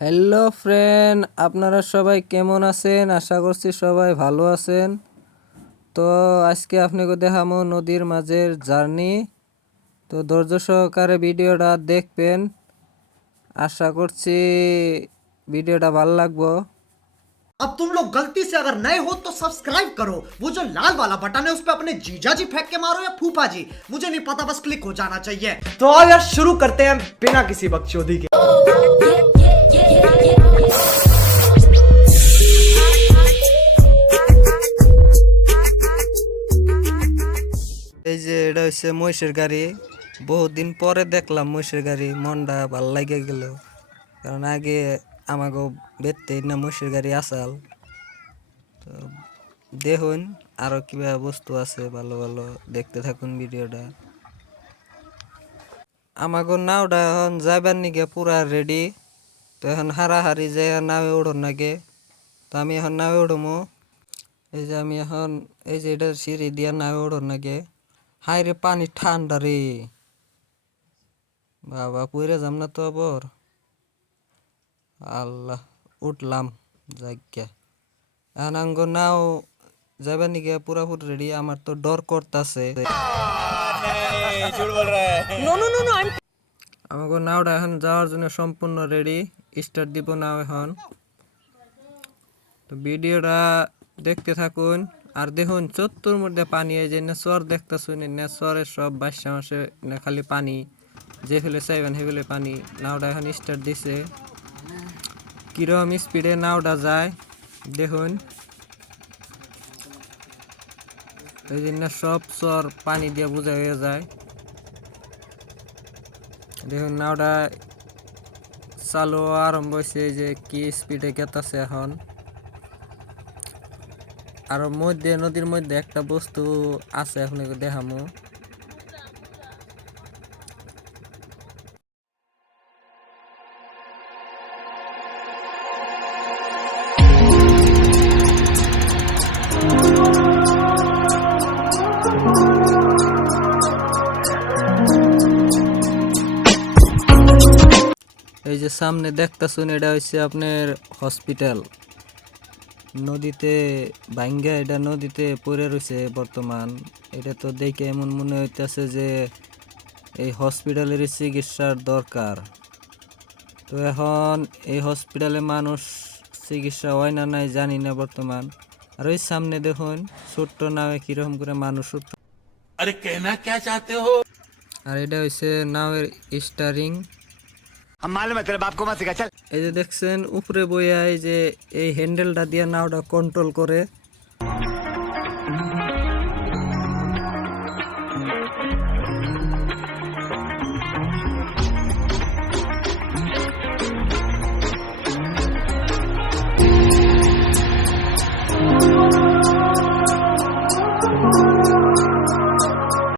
Hello friend, আপনারা সবাই কেমন আছেন? আশা করছি সবাই ভালো আছেন। তো আজকে আপনাকে দেখাবো নদীর মাঝের জার্নি। তো ধৈর্য সহকারে ভিডিওটা দেখবেন, আশা করছি ভিডিওটা ভালো লাগবো। अब तुम लोग गलती से अगर नए हो तो सब्सक्राइब करो। वो जो लाल वाला बटन है उस पर अपने जीजा जी फेंक के मारो या फूफा जी, मुझे नहीं पता, बस क्लिक हो जाना चाहिए। तो आओ यार शुरू करते हैं बिना किसी बकचोदी के। এই যে এটা হচ্ছে মহিষের গাড়ি। বহুদিন পরে দেখলাম মহিষের গাড়ি, মনটা ভাল লাগে গেল। কারণ আগে আমাকে বেতে না মহিষের গাড়ি আসাল। তো দেখুন আরো কিবা বস্তু আছে ভালো ভালো, দেখতে থাকুন ভিডিওটা। আমাকে নাওটা এখন যাইবার নিকে পুরা রেডি। তো এখন হারাহারি যে নাওয়ে উঠোন নাগে। তো আমি এখন নাওয়ে উঠবো। এই যে আমি এখন এই যে এটা সিঁড়ি দিয়া নাওয়ে উঠোন নাগে। হাই রে, পানি ঠান্ডা রে বাবা, পুইরে যাম না তো আবার। আল্লাহ, উঠলাম যাজ্ঞা। এখন আঙ্গ নাও যাবার নিকে পুরাপুরি রেডি। আমার তো ডর করতেছে। আমাকে নাওটা এখন যাওয়ার জন্য সম্পূর্ণ রেডি। স্টার্ট দিব নাও এখন। তো ভিডিওটা দেখতে থাকুন আর দেখুন চত্বর মধ্যে পানি। এই যে চর দেখতেছুন, চরের সব বাসা মাসে খালি পানি, যে ফেলে চাইবেন সে ফেলে পানি। নাওটা এখন স্টার্ট দিছে। কিরকম স্পিডে নাওটা যায় দেখুন। এই জন্য সব চর পানি দিয়ে বোঝা হয়ে যায়। দেখুন নাওটা চালু আরম্ভ হয়েছে, যে কি স্পিডে গেতাছে এখন। আর মধ্যে নদীর মধ্যে একটা বস্তু আছে, আপনাকে দেখামো। এই যে সামনে দেখতেছুন, এটা হচ্ছে আপনার হসপিটাল। নদীতে ভাঙ্গা এটা নদীতে পড়ে রয়েছে বর্তমান। এটা তো দেখে এমন মনে হইতেছে যে এই হসপিটালের চিকিৎসার দরকার। তো এখন এই হসপিটালে মানুষ চিকিৎসা হয় না নাই জানি না বর্তমান। আর ওই সামনে দেখুন ছোট্ট নাওয়ে কিরকম করে মানুষ উঠে। अरे कहना क्या चाहते हो? আর এটা হচ্ছে নাওয়ের স্টারিং। हम मालूम है तेरे बाप को मत सिखा, चल। এই যে দেখছেন উপরে বইয়া, এই যে এই হ্যান্ডেলটা দিয়ে নাওটা কন্ট্রোল করে।